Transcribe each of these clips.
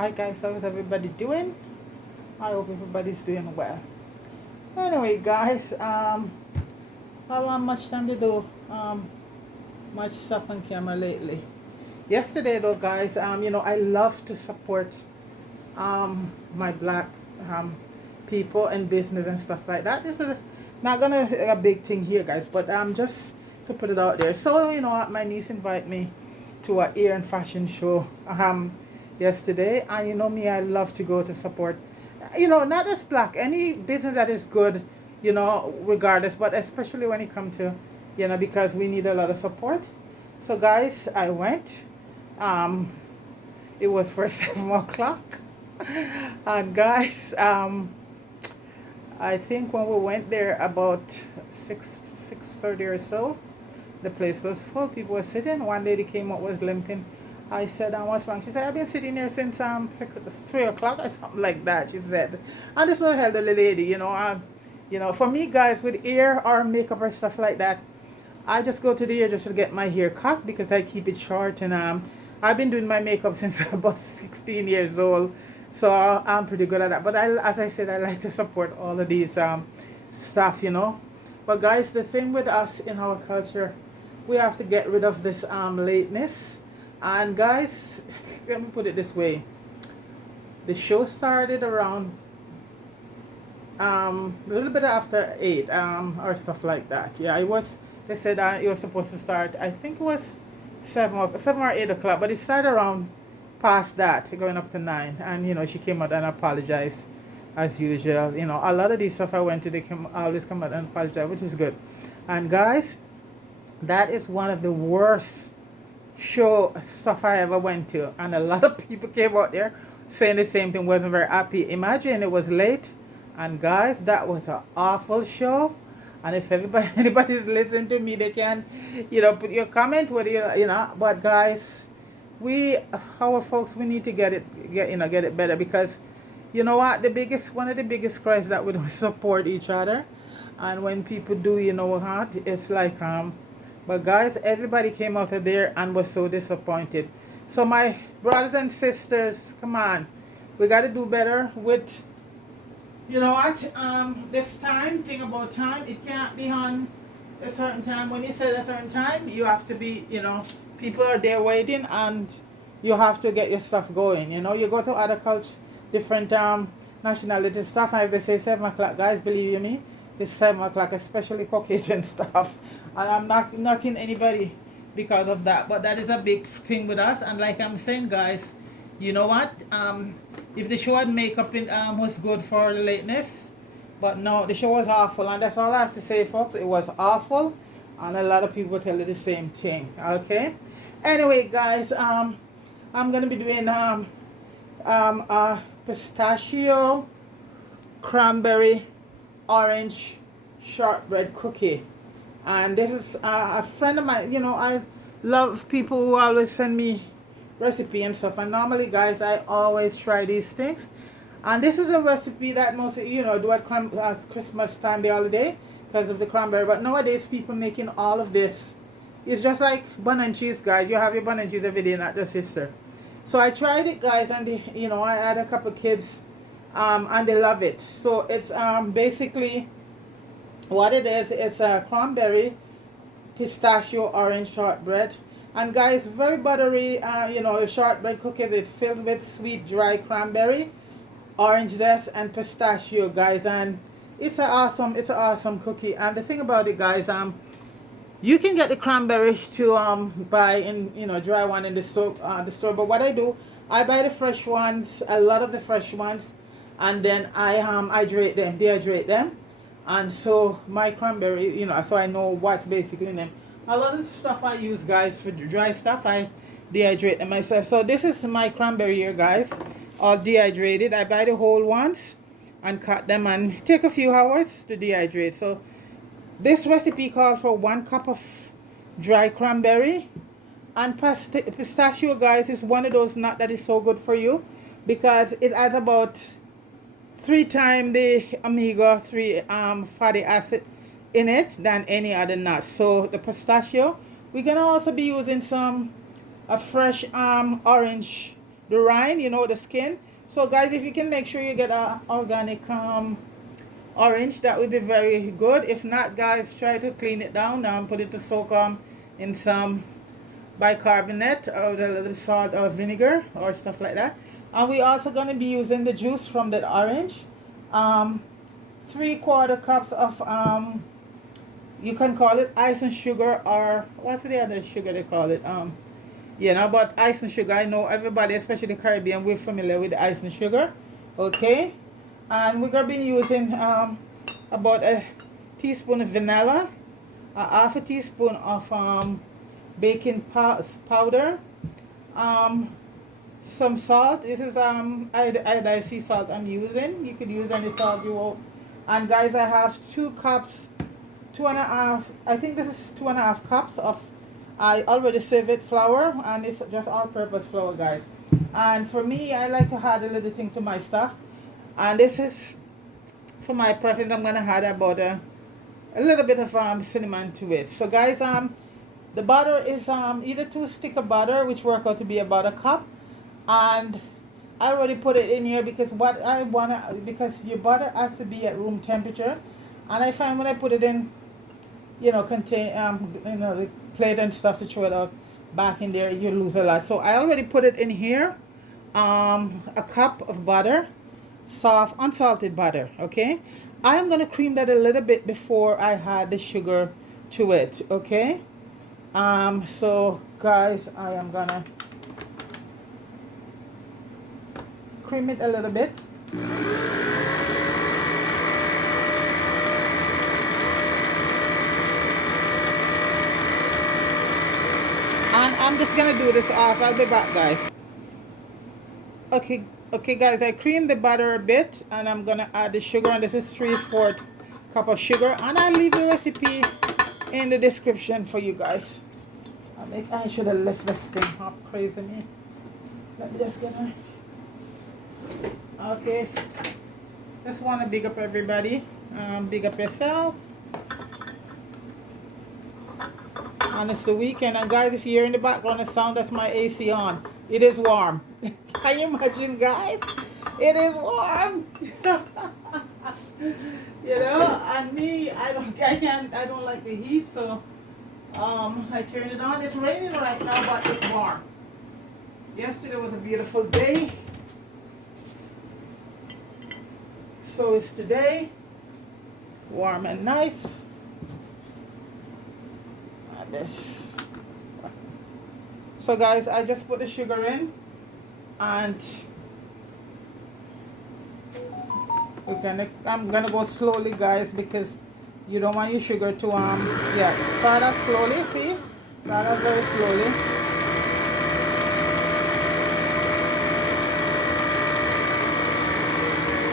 Hi guys, how is everybody doing? I hope everybody's doing well. Anyway, guys, I don't have much time to do much stuff on camera lately. Yesterday, though, guys, I love to support my black people and business and stuff like that. This is not gonna a big thing here, guys, but just to put it out there. So my niece invited me to a ear and fashion show yesterday, and me, I love to go to support. Not just black, any business that is good, regardless, but especially when it comes to, because we need a lot of support. So, guys, I went. Um, it was for 7 o'clock. And guys, I think when we went there about 6:30 or so, the place was full. People were sitting. One lady came up, was limping. I said, "What's wrong?" She said, "I've been sitting here since 3 o'clock or something like that." She said, and this was an elderly lady. For me, guys, with hair or makeup or stuff like that, I just go to the hairdresser to get my hair cut because I keep it short, and I've been doing my makeup since I was 16 years old, so I'm pretty good at that. But as I said, I like to support all of these stuff. But guys, the thing with us in our culture, we have to get rid of this lateness. And guys, let me put it this way: the show started around a little bit after 8 or stuff like that. Yeah, it was. They said it was supposed to start. I think it was 7 or 8 o'clock, but it started around past that, going up to 9. And she came out and apologized as usual. A lot of these stuff I went to, they can always come out and apologize, which is good. And guys, that is one of the worst show stuff I ever went to, and a lot of people came out there saying the same thing, wasn't very happy. Imagine it was late, and guys, that was an awful show. And if anybody's listening to me, they can, put your comment with But guys, our folks, we need to get it better, because you know what, one of the biggest cries that we don't support each other, and when people do, what, it's like but guys, everybody came out of there and was so disappointed. So my brothers and sisters, come on, we got to do better with, what, this thing about time. It can't be on a certain time. When you say a certain time, you have to be, people are there waiting, and you have to get your stuff going. You go to other cultures, different nationality stuff, and if they say 7 o'clock, guys, believe you me, it's 7 o'clock, especially Caucasian stuff. And I'm not knocking anybody because of that, but that is a big thing with us. And like I'm saying, guys, you know what? If the show had makeup in was good for the lateness, but no, the show was awful, and that's all I have to say, folks. It was awful, and a lot of people tell you the same thing. Okay. Anyway, guys, I'm gonna be doing pistachio, cranberry, orange shortbread cookie. And this is a friend of mine. I love people who always send me recipe and stuff, and normally, guys, I always try these things. And this is a recipe that most do at Christmas time, the holiday, because of the cranberry. But nowadays, people making all of this. It's just like bun and cheese, guys. You have your bun and cheese every day, not just Easter. So I tried it, guys, and I had a couple kids, and they love it. So it's basically what it is. It's a cranberry, pistachio, orange shortbread. And guys, very buttery. The shortbread cookies. It's filled with sweet, dry cranberry, orange zest, and pistachio, guys. And it's an awesome cookie. And the thing about it, guys, you can get the cranberry to buy in dry one in the store. But what I do, I buy the fresh ones, a lot of the fresh ones, and then I dehydrate them, and so my cranberry, so I know what's basically in them. A lot of stuff I use, guys, for dry stuff, I dehydrate them myself. So this is my cranberry here, guys, all dehydrated. I buy the whole ones and cut them, and take a few hours to dehydrate. So this recipe called for 1 cup of dry cranberry. And pistachio, guys, is one of those nuts that is so good for you, because it has about 3 times the omega-3 fatty acid in it than any other nut. So the pistachio, we're gonna also be using a fresh orange the rind, you know, the skin. So guys, if you can make sure you get a organic orange, that would be very good. If not, guys, try to clean it down and put it to soak in some bicarbonate or a little salt or vinegar or stuff like that. And we also going to be using the juice from that orange. 3/4 cups of you can call it icing sugar, or what's the other sugar they call it, you know, but icing sugar, I know everybody, especially the Caribbean, we're familiar with the icing sugar. Okay, and we're gonna be using about a teaspoon of vanilla, a half a teaspoon of baking powder, some salt. This is iodized sea salt I'm using. You could use any salt you want. And guys, I have 2 cups, 2.5, I think this is 2.5 cups of, I already saved flour, and it's just all-purpose flour, guys. And for me, I like to add a little thing to my stuff, and this is for my preference. I'm gonna add about a little bit of cinnamon to it. So guys, the butter is either 2 sticks of butter, which work out to be about a cup, and I already put it in here because what I wanna, because your butter has to be at room temperature, and I find when I put it in, you know, contain you know, the plate and stuff, to throw it out back in there, you lose a lot. So I already put it in here, a cup of butter, soft unsalted butter. Okay, I'm gonna cream that a little bit before I add the sugar to it. Okay, so guys, I am gonna cream it a little bit. And I'm just gonna do this off. I'll be back, guys. Okay guys, I creamed the butter a bit, and I'm gonna add the sugar, and this is 3/4 cup of sugar, and I'll leave the recipe in the description for you guys. I should have left this thing up, crazy me. Let me just get my, okay, just want to big up everybody, big up yourself. And it's the weekend, and guys, if you hear in the background the sound, that's my AC on. It is warm. Can you imagine, guys? It is warm. You know, and me, I don't like the heat, so I turn it on. It's raining right now, but it's warm. Yesterday was a beautiful day, so it's today, warm and nice. This. So guys, I just put the sugar in, and I'm gonna go slowly, guys, because you don't want your sugar to yeah, start off slowly. See, start off very slowly.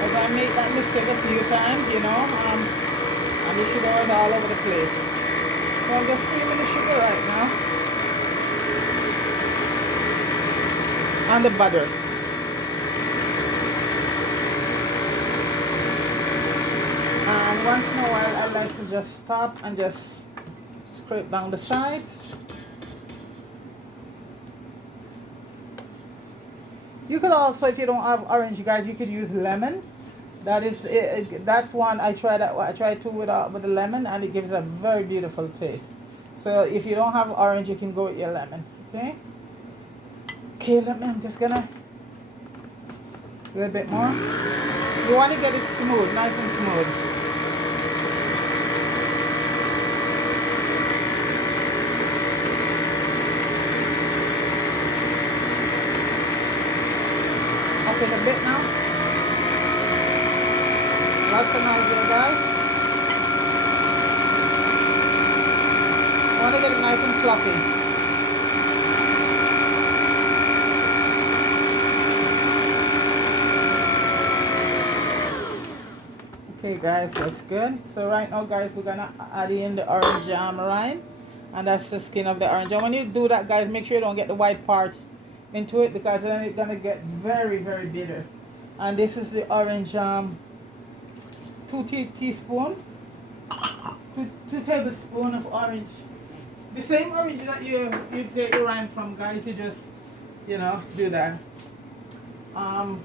As I make that mistake a few times, you know, and the sugar is all over the place. So I'm just creaming the sugar right now, and the butter. And once in a while, I like to just stop and just scrape down the sides. You could also, if you don't have orange, guys, you could use lemon. That is that one I tried. I tried two with the lemon, and it gives a very beautiful taste. So if you don't have orange, you can go with your lemon. Okay. Okay, I'm just gonna a little bit more. You want to get it smooth, nice and smooth. Okay, a bit now. Lots of nice there, guys. I want to get it nice and fluffy. Okay, guys, that's good. So right now, guys, we're gonna add in the orange rind, and that's the skin of the orange. And when you do that, guys, make sure you don't get the white part into it, because then it's gonna get very, very bitter. And this is the orange 2 tablespoons of orange. The same orange that you take the rind from, guys. You just, you know, do that. Um,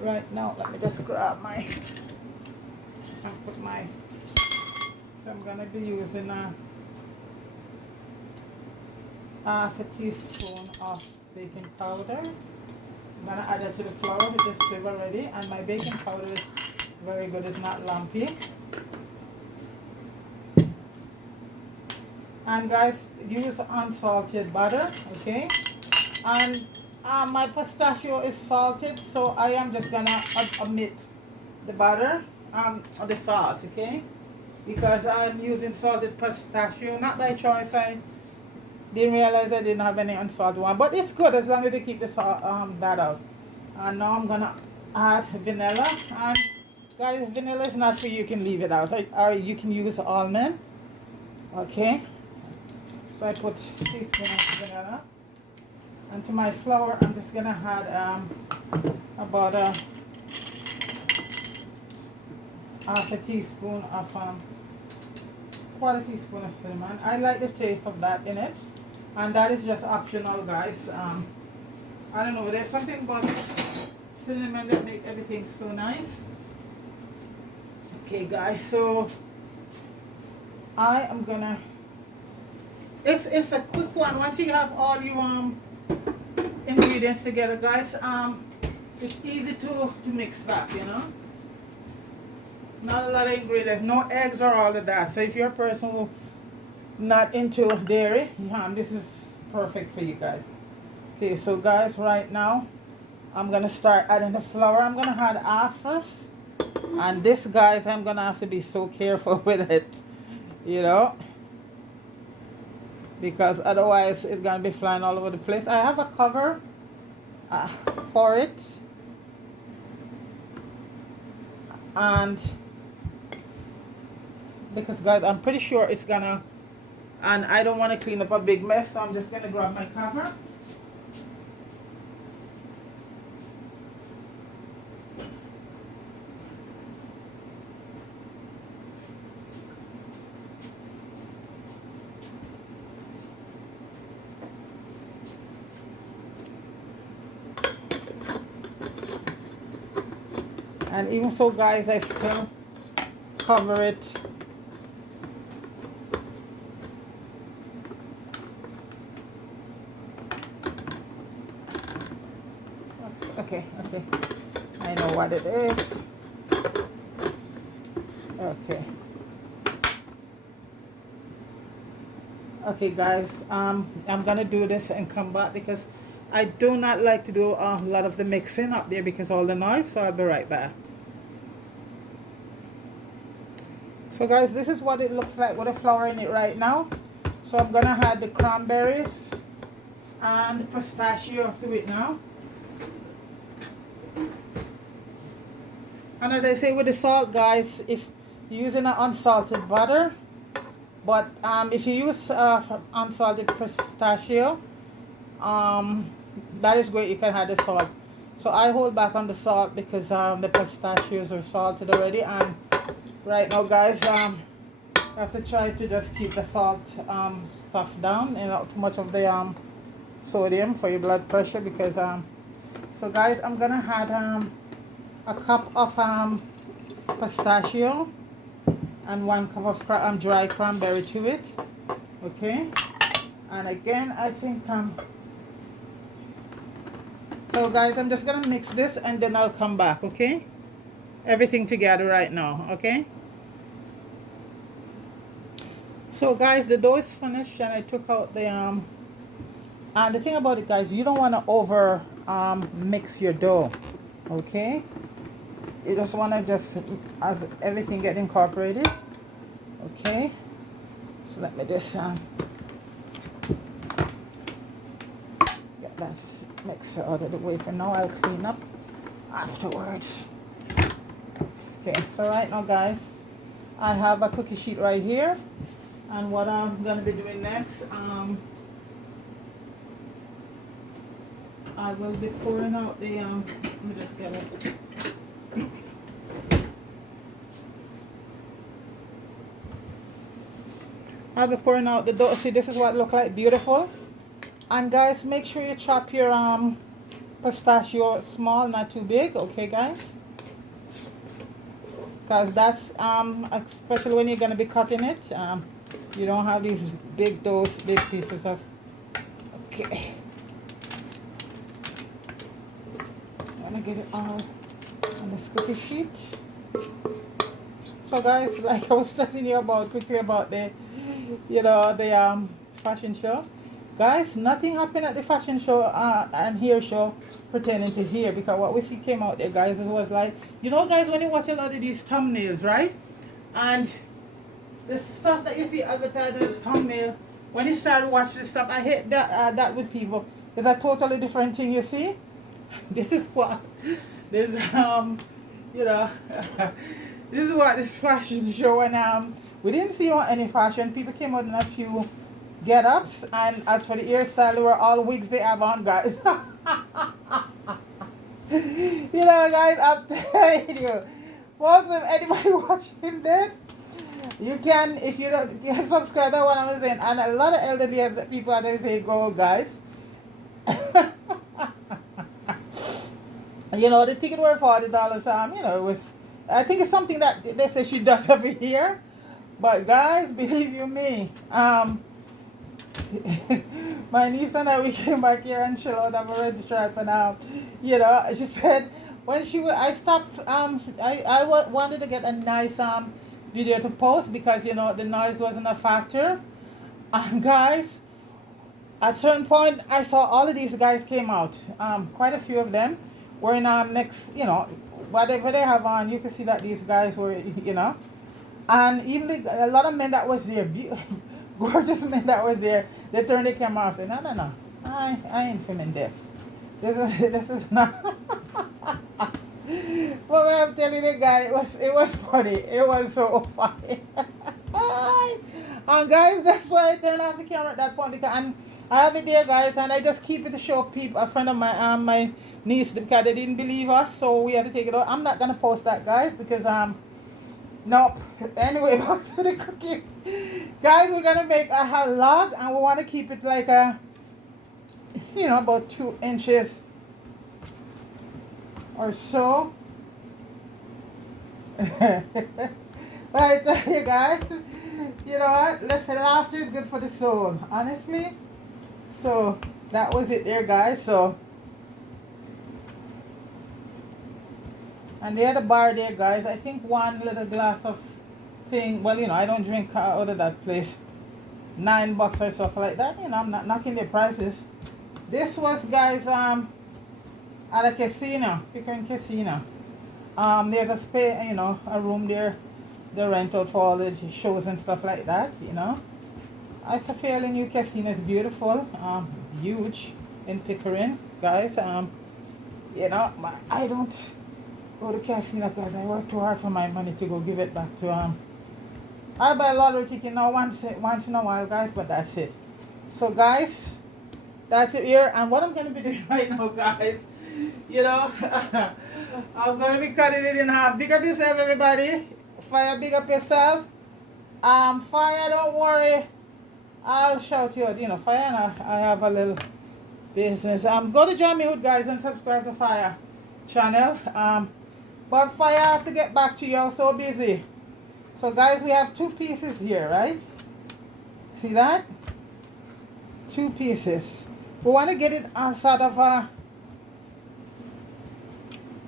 right now, let me just grab my and put my. So I'm gonna be using a half a teaspoon of baking powder. I'm gonna add it to the flour with the sieve already, and my baking powder is very good. It's not lumpy. And guys, use unsalted butter, okay? And my pistachio is salted, so I am just gonna omit the butter, or the salt, okay? Because I'm using salted pistachio, not by choice. I didn't realize I didn't have any unsalted one, but it's good as long as you keep the salt, that out. And now I'm gonna add vanilla. And guys, vanilla is not for you, you can leave it out, or you can use almond, okay? So I put a teaspoon of vanilla. And to my flour, I'm just gonna add about a half a teaspoon of quarter teaspoon of cinnamon. I like the taste of that in it, and that is just optional, guys. I don't know, there's something about cinnamon that make everything so nice. Okay, guys, so I am gonna. It's a quick one. Once you have all your ingredients together, guys, it's easy to mix that, you know. It's not a lot of ingredients, no eggs or all of that. So if you're a person who not into dairy, this is perfect for you guys. Okay, so guys, right now I'm gonna start adding the flour. I'm gonna add half first, and this, guys, I'm gonna have to be so careful with it, you know, because otherwise it's gonna be flying all over the place. I have a cover for it, and because, guys, I'm pretty sure it's gonna, and I don't want to clean up a big mess, so I'm just gonna grab my cover. And even so, guys, I still cover it. Okay, I know what it is. Okay, guys, I'm gonna do this and come back because I do not like to do a lot of the mixing up there because all the noise, so I'll be right back. So, guys, this is what it looks like with the flour in it right now. So I'm gonna add the cranberries and the pistachio to it now. And as I say with the salt, guys, if you're using an unsalted butter, but if you use unsalted pistachio, that is great. You can add the salt. So I hold back on the salt because the pistachios are salted already. And right now, guys, I have to try to just keep the salt stuff down and not too much of the sodium for your blood pressure. Because so, guys, I'm gonna add a cup of pistachio and 1 cup of dry cranberry to it. Okay, and again, I think so, guys, I'm just gonna mix this and then I'll come back. Okay, everything together right now. Okay, so, guys, the dough is finished and I took out the and the thing about it, guys, you don't want to over mix your dough. Okay, you just want to just as everything get incorporated. Okay, so let me just get that mixer out of the way for now. I'll clean up afterwards. Okay, so right now, guys, I have a cookie sheet right here, and what I'm gonna be doing next, I will be pouring out the let me just get it. I'll be pouring out the dough. See, this is what it looks like, beautiful. And guys, make sure you chop your pistachio small, not too big, okay guys? Because that's especially when you're gonna be cutting it, you don't have these big pieces of. Okay, I'm gonna get it all on the scoopy sheet. So guys, like I was telling you about quickly about the fashion show. Guys, nothing happened at the fashion show and hair show pertaining to hair, because what we see came out there, guys, it was like, you know guys, when you watch a lot of these thumbnails, right? And the stuff that you see advertised as thumbnail, when you start watching this stuff, I hate that with people. It's a totally different thing, you see? This is what this you know this is what this fashion show, and we didn't see any fashion. People came out in a few get-ups, and as for the hairstyle, they were all wigs they have on, guys. You know guys, I'm telling you, folks, if anybody watching this, you can, if you don't, you can subscribe to what I'm saying. And a lot of elderly people are there say, go guys. You know, the ticket were $40. You know, it was, I think it's something that they say she does every year. But guys, believe you me, my niece and I, we came back here and chill out of a red stripe, and you know, she said when I stopped, I wanted to get a nice video to post, because you know the noise wasn't a factor. And guys, at a certain point, I saw all of these guys came out. Quite a few of them were in next, you know, whatever they have on. You can see that these guys were, you know, and even a lot of men that was there, gorgeous men that was there, they turned the camera off and said, no, I ain't filming this. This is not. But I'm telling you guys, it was funny. It was so funny. And guys, that's why I turned off the camera at that point, because I have it there, guys, and I just keep it to show people, a friend of my niece, because they didn't believe us, so we had to take it out. I'm not gonna post that, guys, because nope. Anyway, back to the cookies, guys. We're gonna make a log, and we want to keep it like a, you know, about 2 inches or so. But I tell you guys, you know what? Listen, laughter is good for the soul, honestly. So that was it there, guys. So, and they had a bar there, guys. I think one little glass of thing. Well, you know, I don't drink out of that place. $9 or stuff like that. You know, I'm not knocking their prices. This was, guys, at a casino, Pickering Casino. There's a space, you know, a room there. They rent out for all the shows and stuff like that, you know. It's a fairly new casino. It's beautiful, huge in Pickering, guys. You know, I don't go to casino because I work too hard for my money to go give it back to I buy a lottery ticket now once in a while, guys, but that's it. So guys, that's it here. And what I'm going to be doing right now, guys, you know, I'm going to be cutting it in half. Big up yourself, everybody. Fire, big up yourself. Fire, don't worry, I'll shout you out. You know, Fire and I have a little business. Go to Jamie Hood, guys, and subscribe to Fire channel. But Fire, I have to get back to you. I'm so busy. So guys, we have 2 pieces here, right? See that? 2 pieces. We want to get it sort of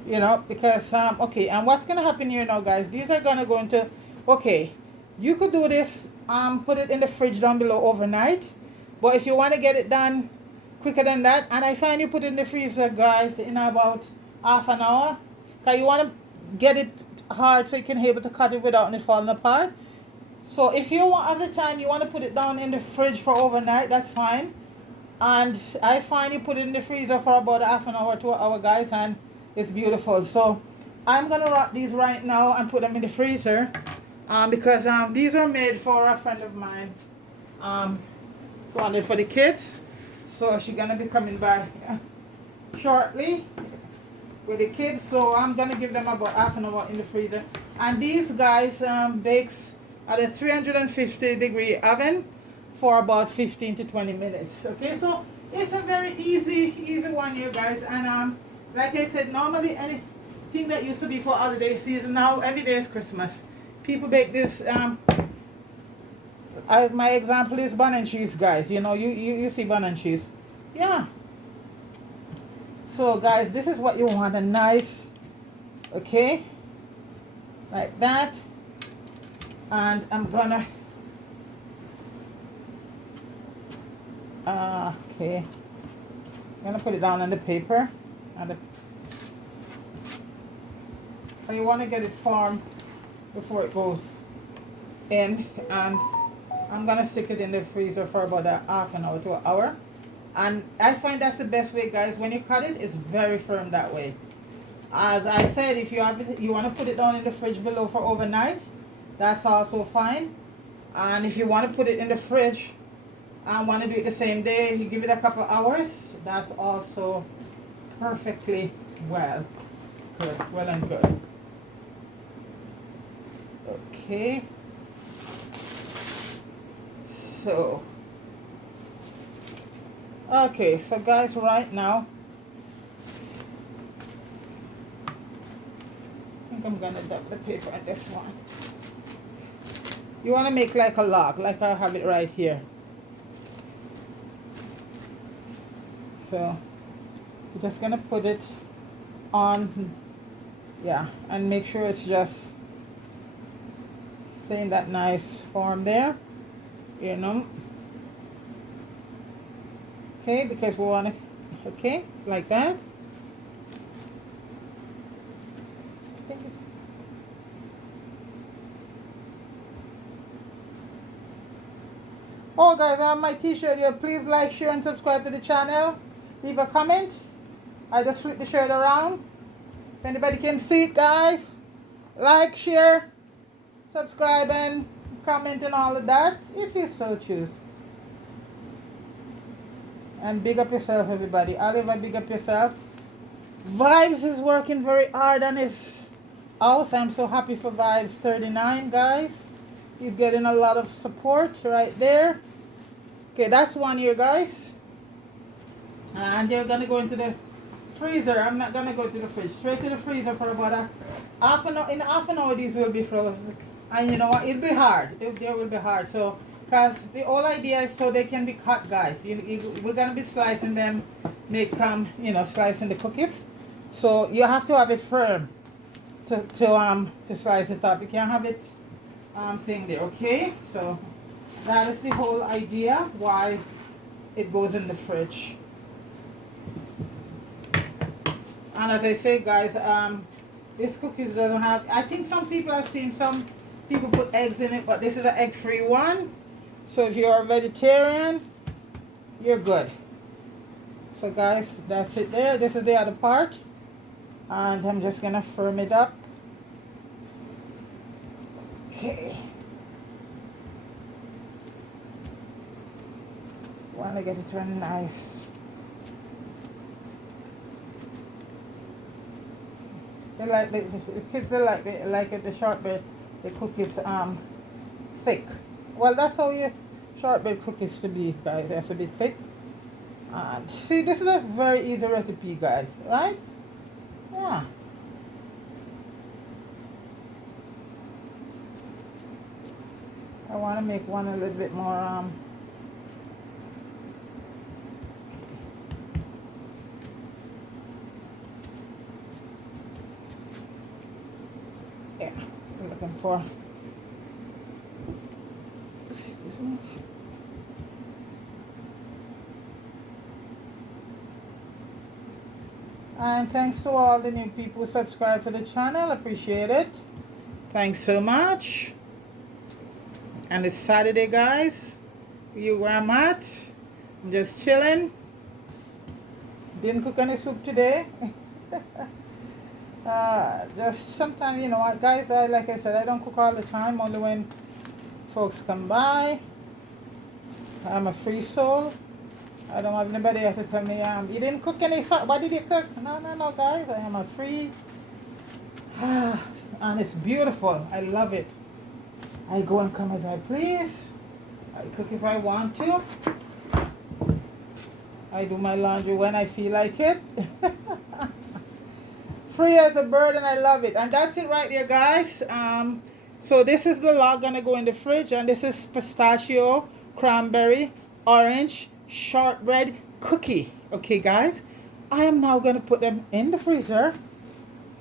you know, because okay, and what's gonna happen here now, guys, these are gonna go into, okay, you could do this, put it in the fridge down below overnight, but if you want to get it done quicker than that, and I find you put it in the freezer, guys, in about half an hour, because you want to get it hard so you can be able to cut it without it falling apart. So if you want, at the time you want to put it down in the fridge for overnight, that's fine. And I find you put it in the freezer for about half an hour to an hour, guys, and it's beautiful. So I'm gonna wrap these right now and put them in the freezer, because these were made for a friend of mine, wanted for the kids. So she's gonna be coming by shortly with the kids, so I'm gonna give them about half an hour in the freezer. And these guys bakes at a 350-degree oven for about 15 to 20 minutes. Okay, so it's a very easy one here, guys. And like I said, normally anything that used to be for holiday season, now every day is Christmas. People bake this. My example is bun and cheese, guys. You know, you see bun and cheese. Yeah. So, guys, this is what you want. A nice, okay, like that. And I'm gonna, okay, I'm gonna put it down on the paper. So you want to get it formed before it goes in, and I'm gonna stick it in the freezer for about a half an hour to an hour. And I find that's the best way, guys. When you cut it, it's very firm that way. As I said, if you want to put it down in the fridge below for overnight, that's also fine. And if you want to put it in the fridge and want to do it the same day, you give it a couple hours, that's also perfectly well and good. Okay. So, okay, so guys, right now, I think I'm gonna dab the paper on this one. You want to make like a log, like I have it right here. So you're just gonna put it on, yeah, and make sure it's just staying that nice form there, you know. Okay, because we want to, okay, like that. Oh, guys, I have my t-shirt here. Please like, share, and subscribe to the channel. Leave a comment. I just flip the shirt around. If anybody can see it, guys. Like, share, subscribe, and comment and all of that, if you so choose. And big up yourself, everybody. Oliver, big up yourself. Vibes is working very hard on his house. I'm so happy for Vibes 39, guys. He's getting a lot of support right there. Okay, that's one here, guys. And they're gonna go into the freezer. I'm not gonna go to the fridge. Straight to the freezer for about a half an hour. In half an hour, these will be frozen. And you know what? It'll be hard. They will be hard. So, because the whole idea is so they can be cut, guys. We're gonna be slicing them, slicing the cookies. So you have to have it firm to slice it up. You can't have it thing there, okay? So that is the whole idea why it goes in the fridge. And as I say, guys, this cookies doesn't have, I think some people have seen some people put eggs in it, but this is an egg-free one. So if you're a vegetarian, you're good. So guys, that's it there. This is the other part. And I'm just gonna firm it up. Okay. Want to get it really nice. They like the kids. They like it. The shortbread, the cookies thick. Well, that's how your shortbread cookies should be, guys. They have to be thick. And see, this is a very easy recipe, guys. Right? Yeah. I want to make one a little bit more yeah, I'm looking for. And thanks to all the new people who subscribe to the channel. Appreciate it. Thanks so much. And it's Saturday, guys. You where I'm at. I'm just chilling. Didn't cook any soup today. Just sometimes, you know what, guys, like I said, I don't cook all the time, only when folks come by. I'm a free soul. I don't have anybody else to tell me, you didn't cook any, what did you cook? No, guys, I am a free. And it's beautiful. I love it. I go and come as I please. I cook if I want to. I do my laundry when I feel like it. Free as a bird, and I love it. And that's it right there, guys. So this is the log gonna go in the fridge, and this is pistachio, cranberry, orange, shortbread cookie. Okay, guys, I am now gonna put them in the freezer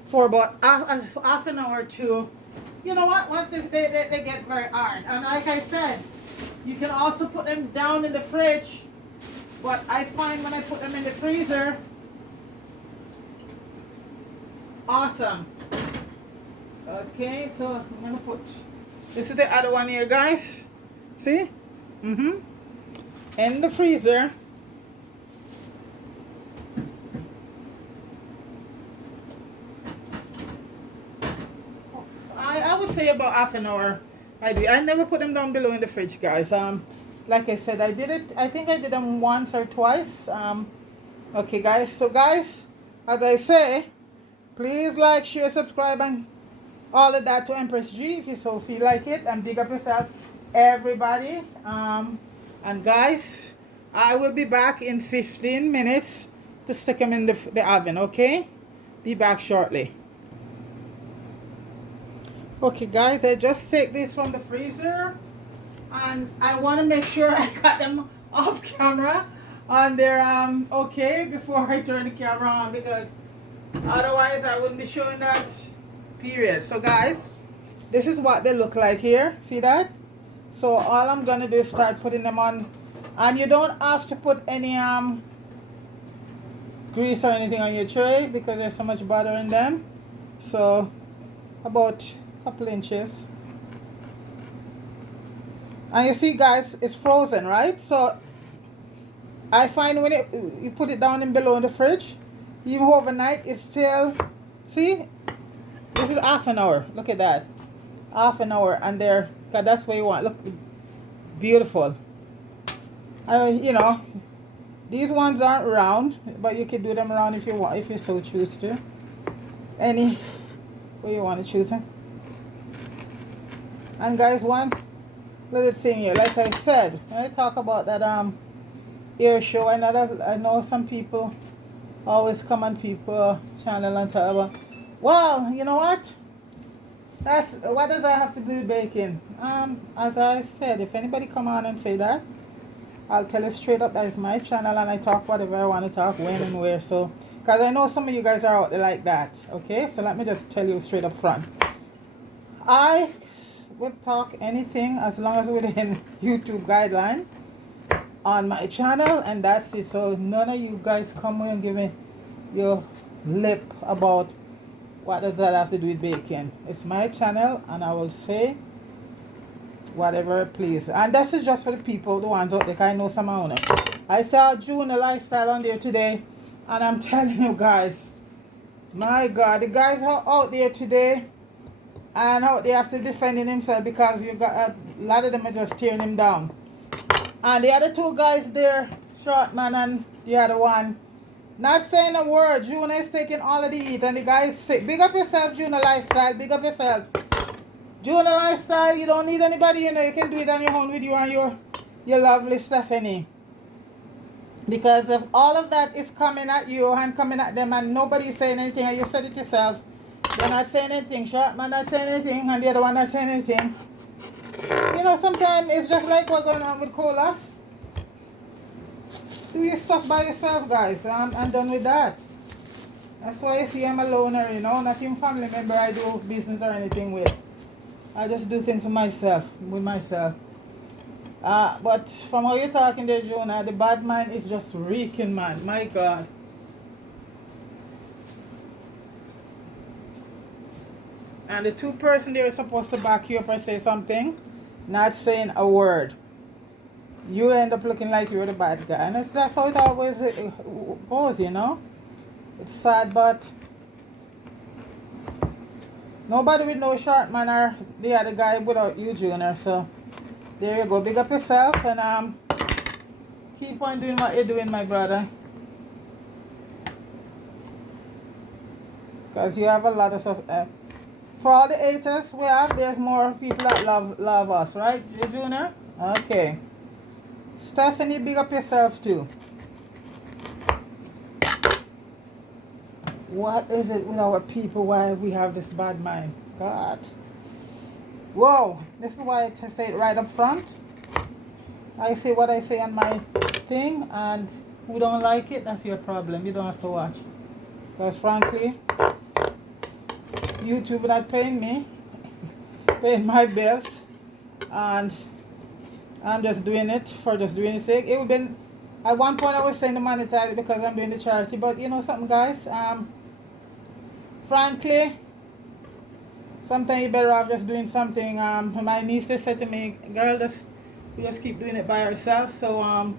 for about half an hour to, you know what, once they get very hard. And like I said, you can also put them down in the fridge, but I find when I put them in the freezer, awesome. Okay, so I'm gonna put, this is the other one here, guys. See? In the freezer. I would say about half an hour. I never put them down below in the fridge, guys. Like I said, I think I did them once or twice. Okay, guys. So, guys, as I say, please like, share, subscribe, and all of that to Empress G if you so feel like it. And big up yourself, everybody. And guys, I will be back in 15 minutes to stick them in the oven, okay? Be back shortly. Okay, guys, I just take this from the freezer, and I want to make sure I got them off camera on their okay before I turn the camera on, because otherwise I wouldn't be showing that, period. So guys, this is what they look like here. See that? So all I'm gonna do is start putting them on, and you don't have to put any grease or anything on your tray because there's so much butter in them. So about a couple inches. And you see, guys, it's frozen, right? So I find when you put it down in below in the fridge, even overnight, it's still, see, this is half an hour. Look at that, half an hour, and there, cause that's what you want. Look, beautiful. You know, these ones aren't round, but you can do them around if you want, if you so choose to. Any way you want to choose them. And guys, one little thing here, like I said, when I talk about that air show, I know some people always come on people channel and talk about, well, you know what? What does that have to do with baking? As I said, if anybody come on and say that, I'll tell you straight up that is my channel, and I talk whatever I want to talk, when and where. So, because I know some of you guys are out there like that. Okay, so let me just tell you straight up front. I will talk anything as long as within YouTube guideline on my channel, and that's it. So none of you guys come and give me your lip about what does that have to do with baking. It's my channel, and I will say whatever please. And this is just for the people, the ones out there, I know some owner. I saw Junior Lifestyle on there today, and I'm telling you guys, my God, the guys are out there today and out there after defending himself, because you got a lot of them are just tearing him down. And the other two guys there, short man and the other one, not saying a word. Junior is taking all of the heat, and the guys say, big up yourself, Junior Lifestyle, big up yourself. Junior Lifestyle, you don't need anybody, you know, you can do it on your own with you and your lovely Stephanie. Because if all of that is coming at you and coming at them and nobody is saying anything, and you said it yourself, they're not saying anything, short man not saying anything, and the other one not saying anything. You know, sometimes it's just like what's going on with colas. Do your stuff by yourself, guys. I'm done with that. That's why you see I'm a loner, you know, not even family member I do business or anything with. I just do things for myself, with myself. But from how you're talking there, Jonah, the bad mind is just reeking, man. My God. And the two person there is supposed to back you up or say something, not saying a word. You end up looking like you're the bad guy. And that's how it always goes, you know. It's sad, but nobody with no short man or the other guy without you, Junior. So there you go. Big up yourself, and keep on doing what you're doing, my brother. Because you have a lot of stuff. For all the haters we have, there's more people that love us, right, Junior? Okay. Stephanie, big up yourself too. What is it with our people? Why we have this bad mind? God. Whoa. This is why I say it right up front. I say what I say on my thing, and who don't like it, that's your problem. You don't have to watch. Because frankly, YouTube not paying me, paying my bills, and I'm just doing it for just doing the sake. It would been at one point I was saying to monetize it because I'm doing the charity, but you know something, guys. Frankly, sometimes you better off just doing something. My niece said to me, "Girl, just keep doing it by yourself." So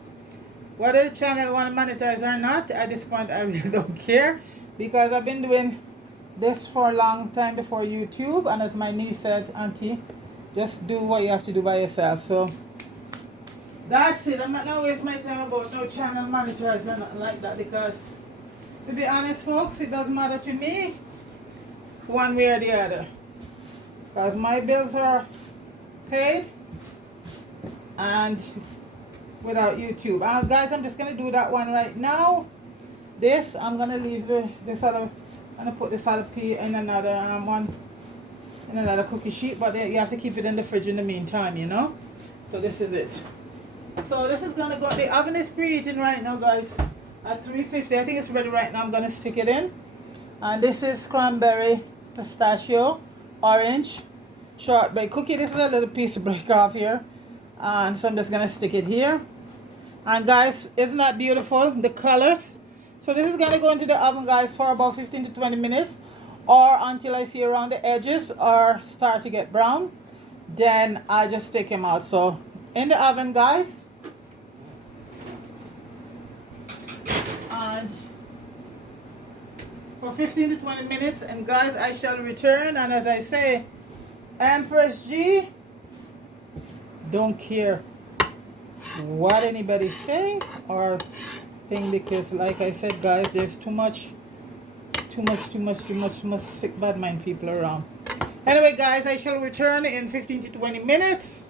whether the channel want to monetize or not, at this point I really don't care, because I've been doing this for a long time before YouTube, and as my niece said, Auntie, just do what you have to do by yourself. So that's it. I'm not gonna waste my time about no channel monetize or nothing like that, because to be honest, folks, it doesn't matter to me one way or the other, because my bills are paid and without YouTube. Guys, I'm just gonna do that one right now. This I'm gonna leave this other. I'm gonna put this other pea in another one, in another cookie sheet, but you have to keep it in the fridge in the meantime, you know. So this is it. So this is gonna go. The oven is preheating right now, guys, at 350. I think it's ready right now. I'm gonna stick it in, and this is cranberry, pistachio, orange, shortbread cookie. This is a little piece to break off here, and so I'm just gonna stick it here. And guys, isn't that beautiful? The colors. So this is gonna go into the oven, guys, for about 15 to 20 minutes, or until I see around the edges or start to get brown. Then I just take them out. So in the oven, guys, and for 15 to 20 minutes, and guys, I shall return. And as I say, Empress G, don't care what anybody say or thing, because like I said, guys, there's too much sick bad mind people around. Anyway, guys, I shall return in 15 to 20 minutes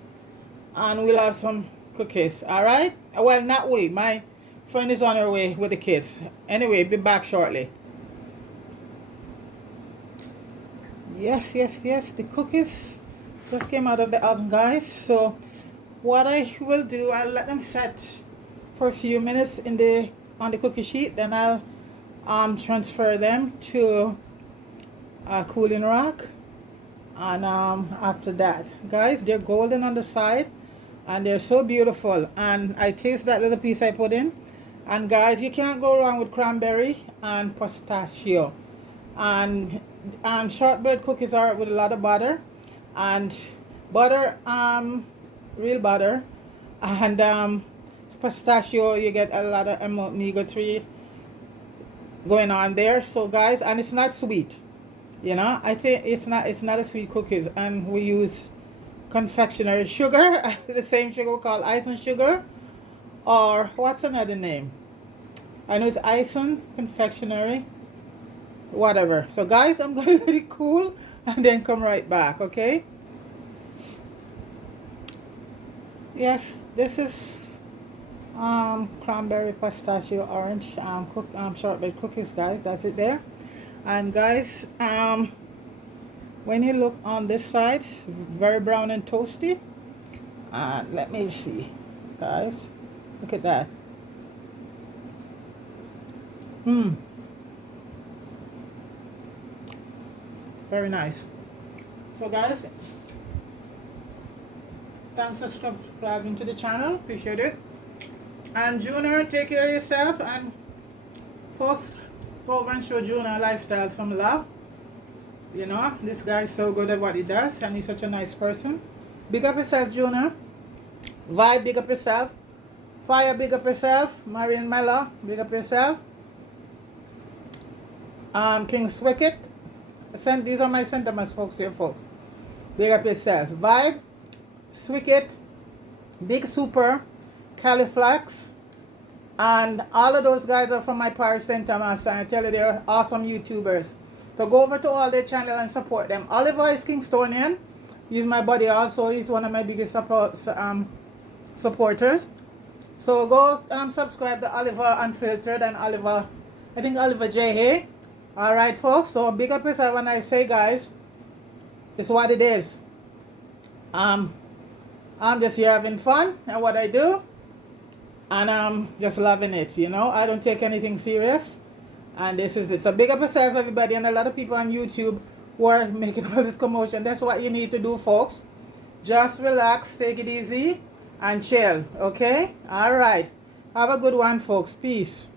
and we'll have some cookies. All right, well, not we, my friend is on her way with the kids. Anyway, be back shortly. Yes, the cookies just came out of the oven, guys. So what I will do, I'll let them set for a few minutes on the cookie sheet. Then I'll transfer them to a cooling rack, and after that, guys, they're golden on the side and they're so beautiful. And I taste that little piece I put in, and guys, you can't go wrong with cranberry and pistachio. And shortbread cookies are with a lot of butter, and butter, real butter, and pistachio, you get a lot of omega-3 going on there. So guys, and it's not sweet, you know. I think it's not a sweet cookies, and we use confectionery sugar, the same sugar we call icing sugar, or what's another name? I know it's icing, confectionery, whatever. So guys, I'm going to let it cool and then come right back, okay? Yes, this is cranberry, pistachio, orange shortbread cookies, guys. That's it there. And guys, when you look on this side, very brown and toasty. Let me see, guys, look at that. Very nice. So guys, thanks for subscribing to the channel, appreciate it. And Junior, take care of yourself, and folks, go over and show Junior lifestyle some love. You know, this guy's so good at what he does, and he's such a nice person. Big up yourself, Junior. Vibe, big up yourself. Fire, big up yourself. Marion Mella, big up yourself. King Swicket, these are my sentiments, folks, here, folks. Big up yourself. Vibe, Swicket, Big Super, Califlax, and all of those guys are from my parish center, master. I tell you, they're awesome YouTubers. So go over to all their channel and support them. Oliver is Kingstonian. He's my buddy also. He's one of my biggest supporters. So go subscribe to Oliver Unfiltered and Oliver, I think Oliver J. Hay. All right, folks. So big up yourself when I say, guys, this is what it is. I'm just here having fun and what I do, and I'm just loving it. You know, I don't take anything serious, and this is it. So big up yourself, everybody, and a lot of people on YouTube who are making all this commotion. That's what you need to do, folks. Just relax, take it easy, and chill. Okay? All right. Have a good one, folks. Peace.